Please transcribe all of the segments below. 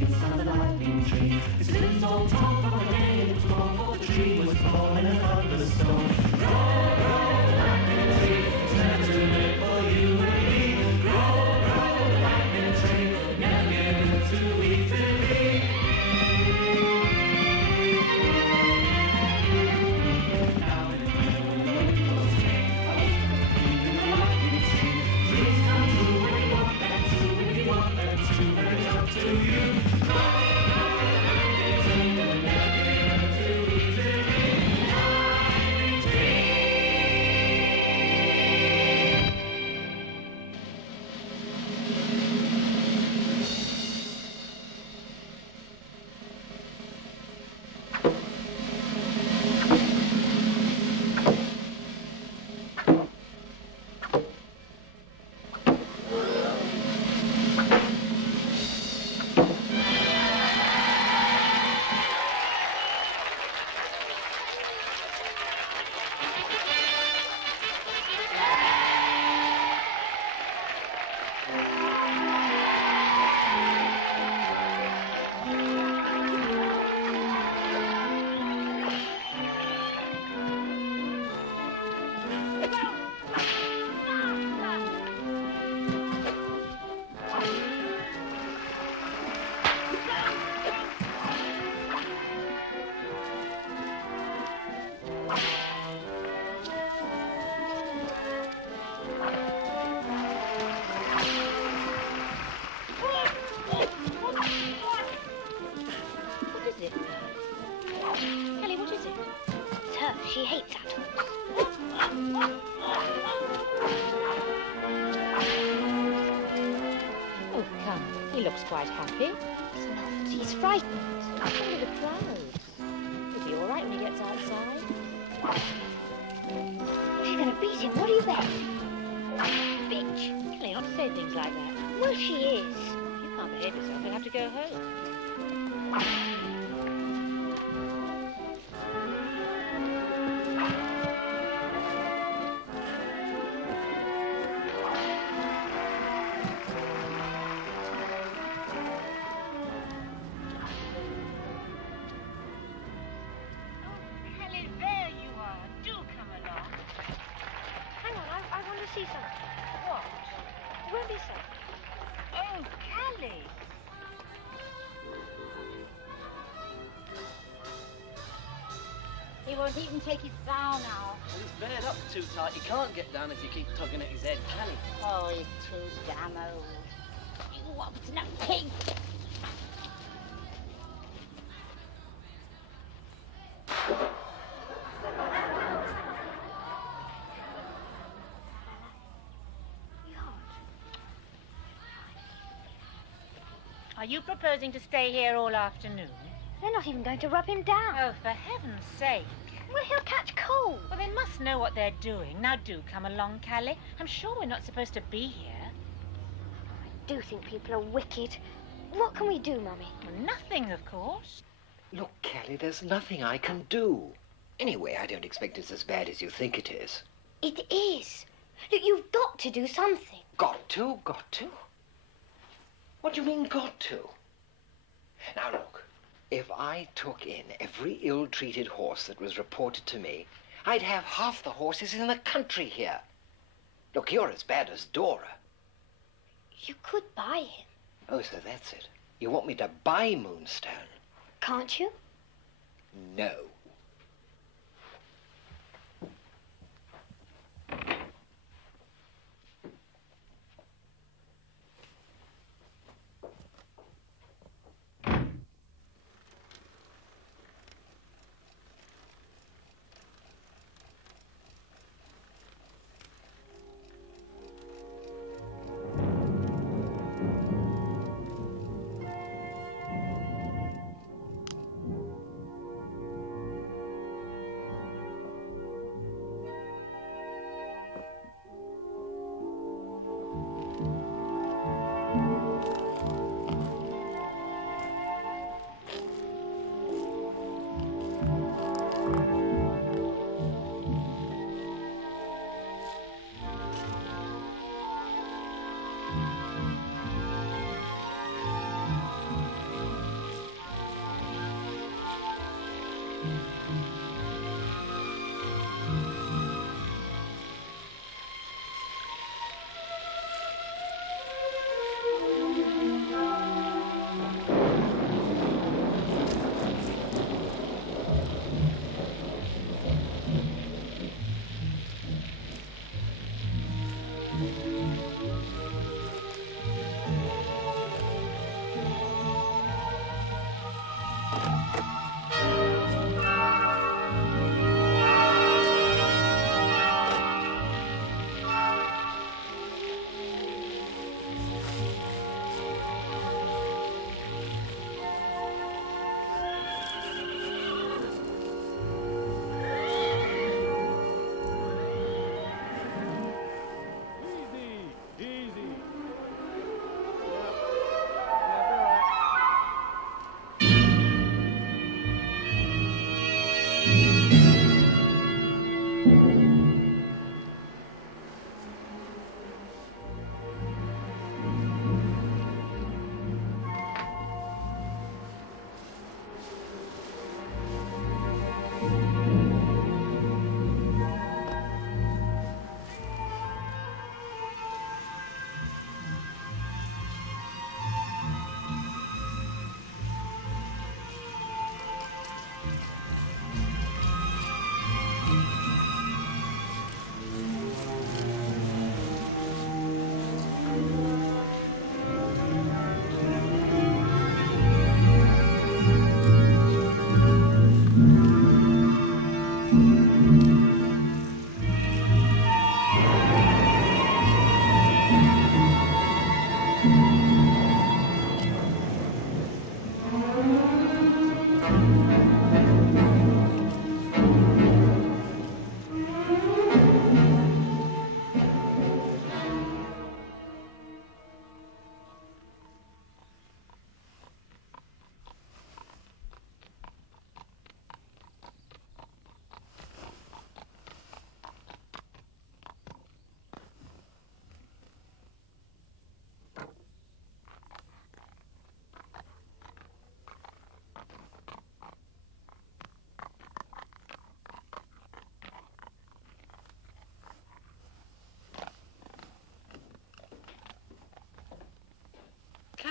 inside the lightning tree. It slipped on top of a day, it was gone, for the tree was falling in a thunderstorm. Grow, lightning tree, it's never too late for you and me. Grow, lightning tree, never give in too easily. Now in the wind will swing, I was in the lightning tree. Dreams come true when you want them to, when you want them to, and it's up to you. Lightning tree, never give in too easily. Lightning tree. Kelly, what is it? It's her. She hates atoms. Oh, come. He looks quite happy. He's not. He's frightened. Under the clouds. He'll be all right when he gets outside. She's going to beat him. What do you bet? Bitch. Kelly, not to say things like that. Well, she is. If you can't behave yourself, you'll have to go home. Kelly, there you are. Do come along. Hang on, I want to see something. What? It won't be so. Oh, Kelly. He won't even take his bow now. Well, he's bared up too tight. He can't get down if you keep tugging at his head, can he? Oh, he's too damn old. You obstinate pig! Are you proposing to stay here all afternoon? They're not even going to rub him down. Oh, for heaven's sake. Well, he'll catch cold. Well, they must know what they're doing. Now, do come along, Callie. I'm sure we're not supposed to be here. I do think people are wicked. What can we do, Mummy? Well, nothing, of course. Look, Callie, there's nothing I can do. Anyway, I don't expect it's as bad as you think it is. It is. Look, you've got to do something. Got to? Got to? What do you mean, got to? Now, look, if I took in every ill-treated horse that was reported to me, I'd have half the horses in the country here. Look, you're as bad as Dora. You could buy him. Oh, so that's it. You want me to buy Moonstone? Can't you? No.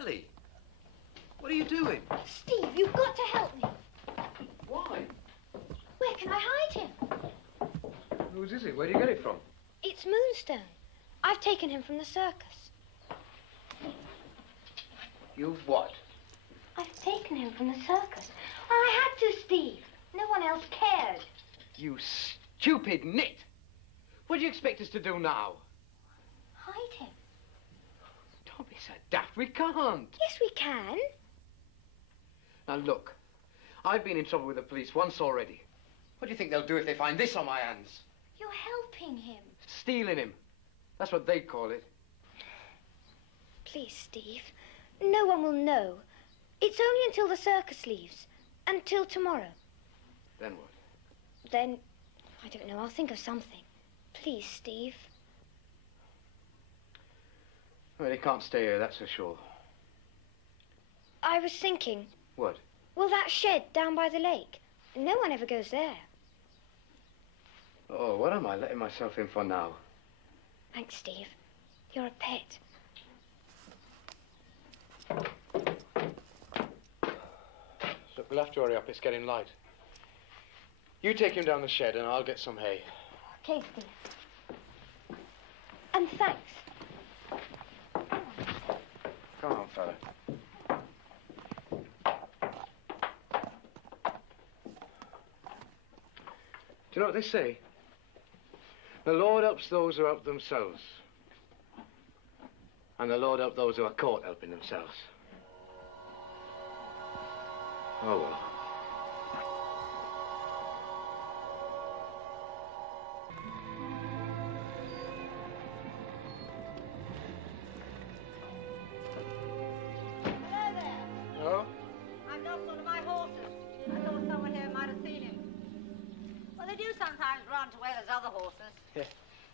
Callie! What are you doing? Steve, you've got to help me. Why? Where can I hide him? Whose is it? Where do you get it from? It's Moonstone. I've taken him from the circus. You've what? I've taken him from the circus. I had to, Steve. No one else cared. You stupid nit! What do you expect us to do now? Hide him. Don't be so daft. We can't. Yes, we can. Now, look. I've been in trouble with the police once already. What do you think they'll do if they find this on my hands? You're helping him. Stealing him. That's what they call it. Please, Steve. No one will know. It's only until the circus leaves. Until tomorrow. Then what? Then, I don't know, I'll think of something. Please, Steve. Well, he can't stay here, that's for sure. I was thinking, What? well, that shed down by the lake. No one ever goes there. Oh, what am I letting myself in for now? Thanks, Steve. You're a pet. Look, we'll have to hurry up. It's getting light. You take him down the shed and I'll get some hay. Okay, Steve. And thanks. Come on, fella. Do you know what they say? The Lord helps those who help themselves. And the Lord helps those who are caught helping themselves. Oh, well. Hello there. Hello? I've lost one of my horses. I thought someone here might have seen him. Well, they do sometimes run to where there's other horses. Yeah.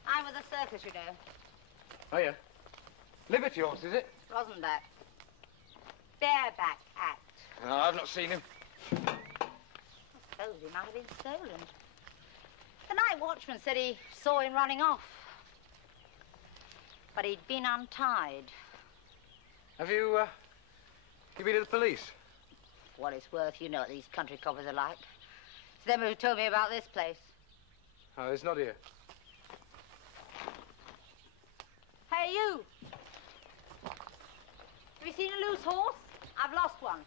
I'm with the circus, you know. Oh, yeah. Liberty horse, is it? Rosenback. Bareback act. No, I've not seen him. I suppose he might have been stolen. The night watchman said he saw him running off. But he'd been untied. Have you been to the police? For what it's worth, you know what these country coppers are like. It's them who told me about this place. Oh, he's not here. Hey, you! Have you seen a loose horse? I've lost one.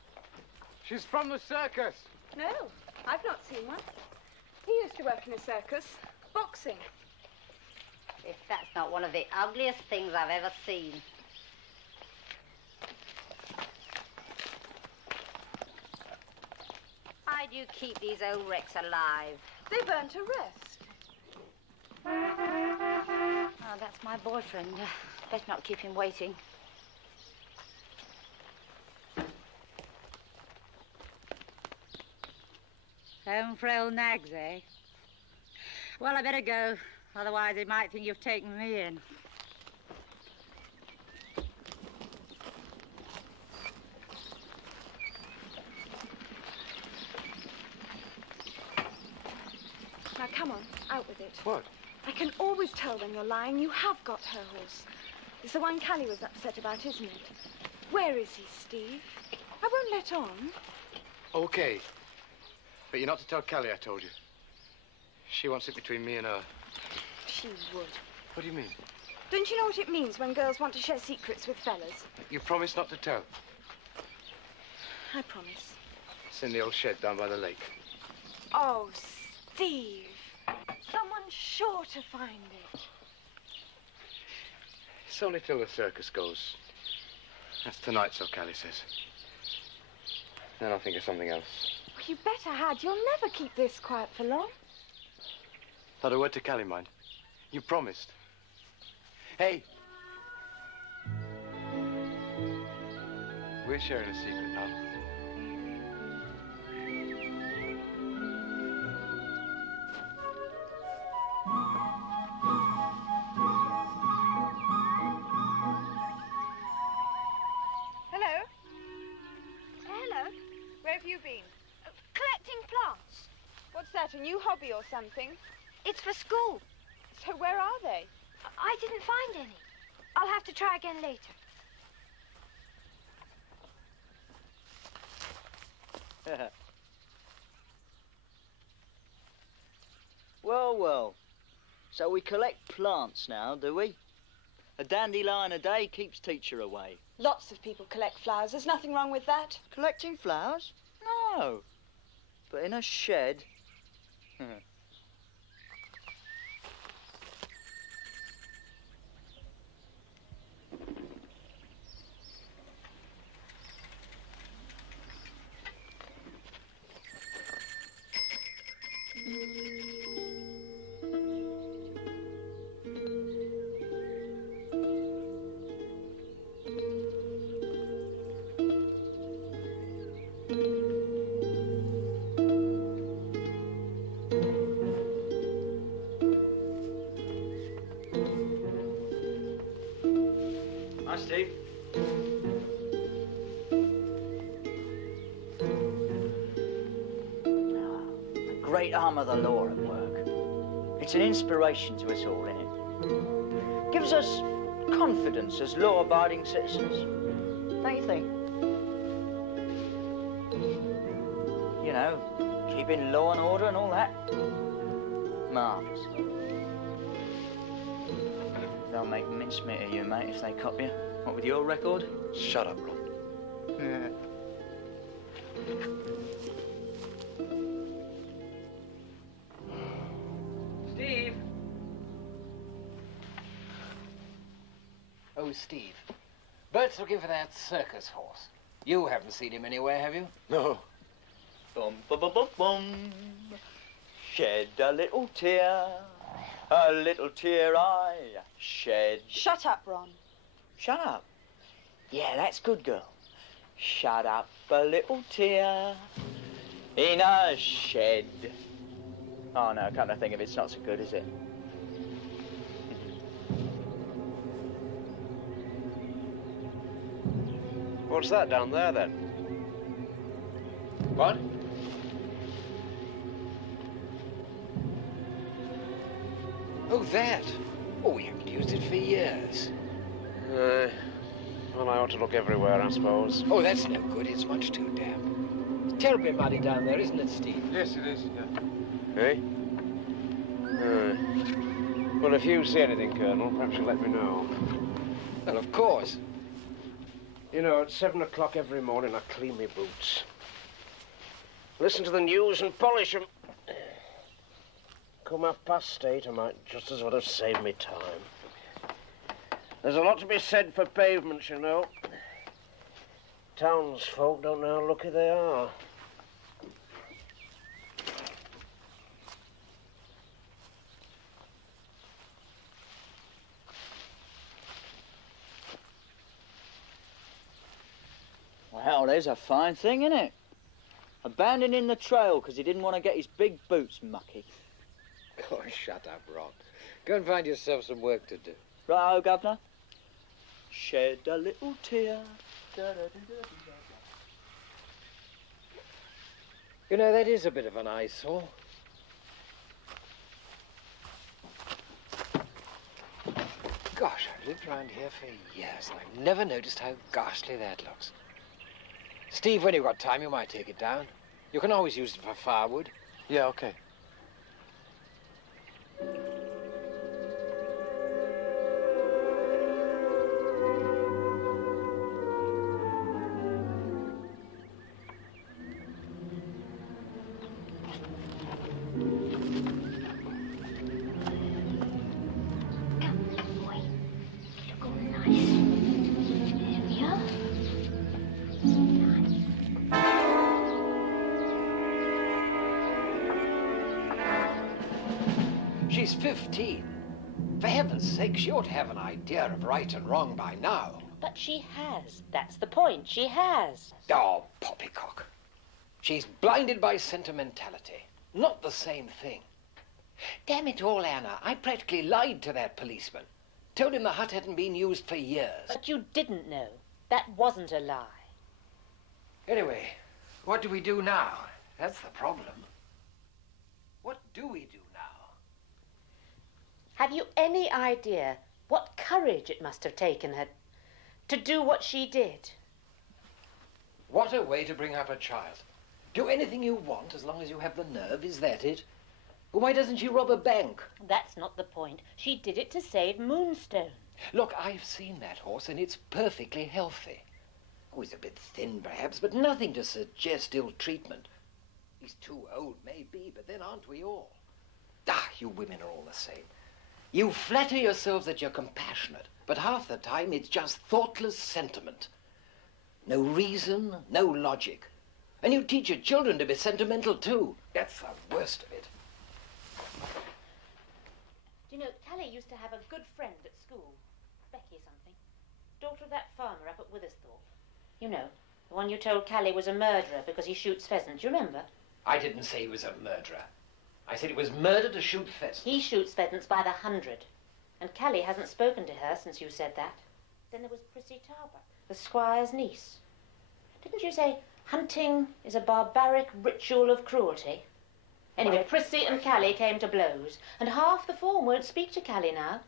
She's from the circus. No, I've not seen one. He used to work in a circus, boxing. If that's not one of the ugliest things I've ever seen. Why do you keep these old wrecks alive? They burnt to rest. Oh, that's my boyfriend. Better not keep him waiting. Home for old nags, eh? Well, I better go. Otherwise, they might think you've taken me in. Now, come on, out with it. What? I can always tell when you're lying. You have got her horse. It's the one Callie was upset about, isn't it? Where is he, Steve? I won't let on. Okay. But you're not to tell Callie I told you. She wants it between me and her. She would. What do you mean? Don't you know what it means when girls want to share secrets with fellas? You promised not to tell. I promise. It's in the old shed down by the lake. Oh, Steve. Someone's sure to find it. It's only till the circus goes. That's tonight, so Callie says. Then I'll think of something else. Well, you better had. You'll never keep this quiet for long. Not a word to Callie, mind. You promised. Hey! We're sharing a secret, pal. Hello? Hello? Where have you been? Collecting plants. What's that, a new hobby or something? It's for school. So where are they? I didn't find any. I'll have to try again later. Well, well. So we collect plants now, do we? A dandelion a day keeps teacher away. Lots of people collect flowers. There's nothing wrong with that. Collecting flowers? No. But in a shed. Hi, Steve. The great arm of the law at work. It's an inspiration to us all, innit? Gives us confidence as law-abiding citizens. Don't you think? You know, keeping law and order and all that. Marvellous. They'll make mincemeat of you, mate, if they cop you. What with your record? Shut up, Ron. Yeah. Steve! Oh, Steve. Bert's looking for that circus horse. You haven't seen him anywhere, have you? No. Bum, bum, bum, bum, bum. Shed a little tear I shed. Shut up, Ron. Shut up. Yeah, that's good, girl. Shut up a little tear in a shed. Oh, no, come to think of it, it's not so good, is it? What's that down there, then? What? Oh, that. Oh, we haven't used it for years. Well, I ought to look everywhere, I suppose. Oh, that's no good. It's much too damp. It's terribly muddy down there, isn't it, Steve? Yes, it is, yeah. Eh? Well, if you see anything, Colonel, perhaps you'll let me know. Well, of course. You know, at 7 o'clock every morning, I clean my boots. Listen to the news and polish them. Come 8:30, I might just as well have saved me time. There's a lot to be said for pavements, you know. Townsfolk don't know how lucky they are. Well, there's a fine thing, isn't it? Abandoning the trail because he didn't want to get his big boots mucky. Oh, shut up, Ron. Go and find yourself some work to do. Right-o, Governor. Shed a little tear. You know, that is a bit of an eyesore. Gosh, I've lived around here for years, and I've never noticed how ghastly that looks. Steve, when you've got time, you might take it down. You can always use it for firewood. Yeah, okay. She's 15. For heaven's sake, she ought to have an idea of right and wrong by now. But she has. That's the point. She has. Oh, poppycock. She's blinded by sentimentality. Not the same thing. Damn it all, Anna. I practically lied to that policeman. Told him the hut hadn't been used for years. But you didn't know. That wasn't a lie. Anyway, what do we do now? That's the problem. What do we do now? Have you any idea what courage it must have taken her to do what she did? What a way to bring up a child. Do anything you want as long as you have the nerve, is that it? Why doesn't she rob a bank? That's not the point. She did it to save Moonstone. Look, I've seen that horse, and it's perfectly healthy. Oh, he's a bit thin, perhaps, but nothing to suggest ill treatment. He's too old, maybe, but then aren't we all? Ah, you women are all the same. You flatter yourselves that you're compassionate, but half the time it's just thoughtless sentiment. No reason, no logic. And you teach your children to be sentimental, too. That's the worst of it. Do you know, Callie used to have a good friend at school. Becky or something. Daughter of that farmer up at Withersthorpe. You know, the one you told Callie was a murderer because he shoots pheasants. You remember? I didn't say he was a murderer. I said it was murder to shoot pheasants. He shoots pheasants by the 100. And Callie hasn't spoken to her since you said that. Then there was Prissy Tarbuck, the squire's niece. Didn't you say hunting is a barbaric ritual of cruelty? Anyway, Prissy and Callie came to blows, and half the form won't speak to Callie now.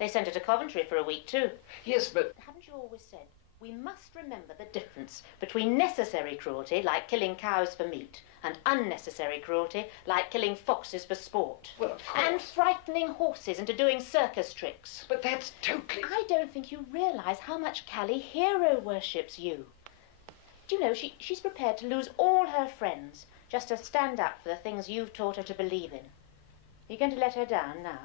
They sent her to Coventry for a week, too. Yes, but... Haven't you always said, we must remember the difference between necessary cruelty, like killing cows for meat, and unnecessary cruelty, like killing foxes for sport. Well, of course. And frightening horses into doing circus tricks. But that's totally... I don't think you realise how much Callie hero worships you. Do you know, she's prepared to lose all her friends just to stand up for the things you've taught her to believe in. You're going to let her down now?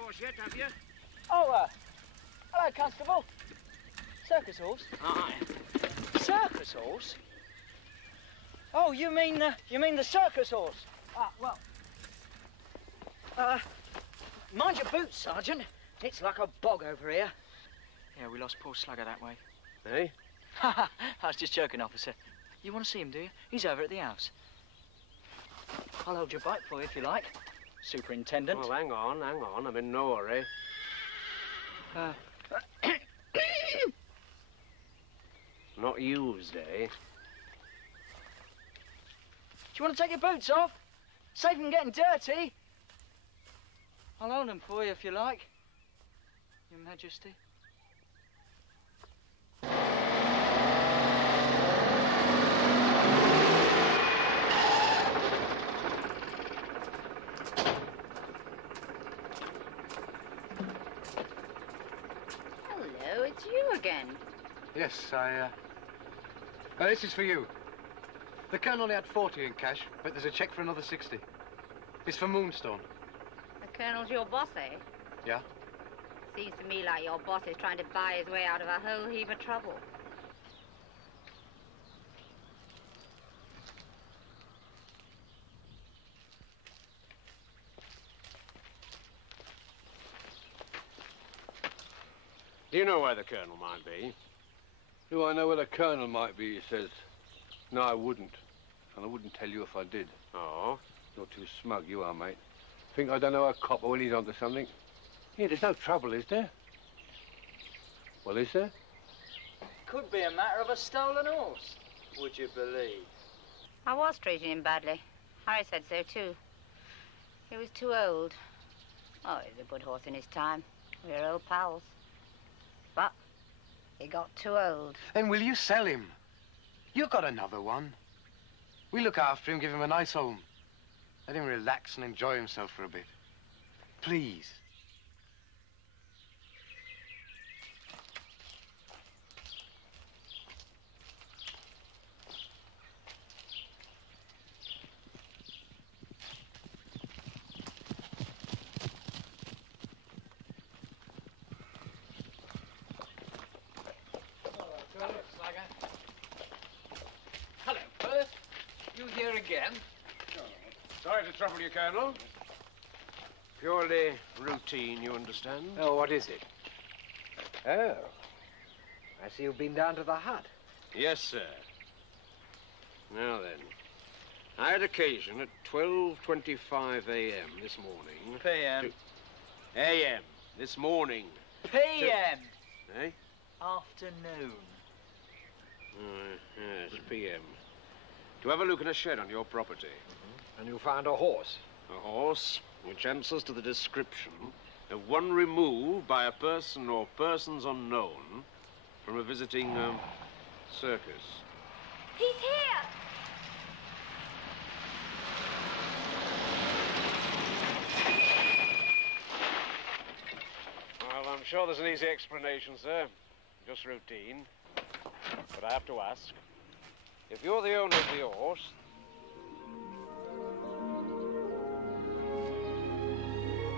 Horse yet, have you? Oh, hello, Constable. Circus horse? Aye. Circus horse? Oh, you mean the circus horse? Ah, well. Mind your boots, Sergeant. It's like a bog over here. Yeah, we lost poor Slugger that way. Eh? I was just joking, officer. You want to see him, do you? He's over at the house. I'll hold your bike for you if you like. Superintendent. Oh, hang on. I'm in no hurry. Not used, eh? Do you want to take your boots off? Save them getting dirty. I'll hold them for you if you like, Your Majesty. Hello, it's you again. Yes, this is for you. The Colonel only had 40 in cash, but there's a cheque for another 60. It's for Moonstone. The Colonel's your boss, eh? Yeah? Seems to me like your boss is trying to buy his way out of a whole heap of trouble. Do you know where the Colonel might be? Do I know where the Colonel might be, he says. No, I wouldn't. And I wouldn't tell you if I did. Oh? You're too smug, you are, mate. Think I don't know a copper when he's onto something? Yeah, there's no trouble, is there? Well, is there? Could be a matter of a stolen horse, would you believe? I was treating him badly. Harry said so, too. He was too old. Oh, he was a good horse in his time. We were old pals. But he got too old. Then will you sell him? You got another one. We look after him, give him a nice home. Let him relax and enjoy himself for a bit. Please. again. Sorry to trouble you, Colonel. Purely routine, you understand? Oh, what is it? Oh. I see you've been down to the hut. Yes, sir. Now then, I had occasion at 12:25 a.m. this morning... PM. A.m. this morning. PM. Eh? Afternoon. Yes, PM. To have a look in a shed on your property. And you found a horse. A horse which answers to the description of one removed by a person or persons unknown from a visiting circus. He's here! Well, I'm sure there's an easy explanation, sir. Just routine. But I have to ask, if you're the owner of the horse...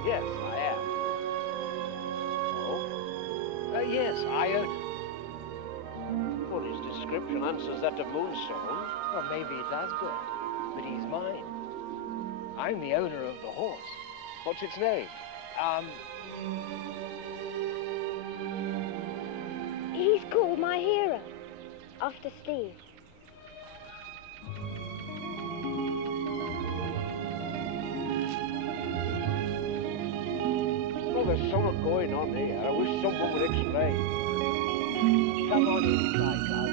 Yes, I am. Oh? Yes, I own it. Well, his description answers that of Moonstone. Well, maybe it does, Bert. But he's mine. I'm the owner of the horse. What's its name? He's called my hero, after Steve. Well, there's so much going on here. I wish someone would explain. Come on inside, guys.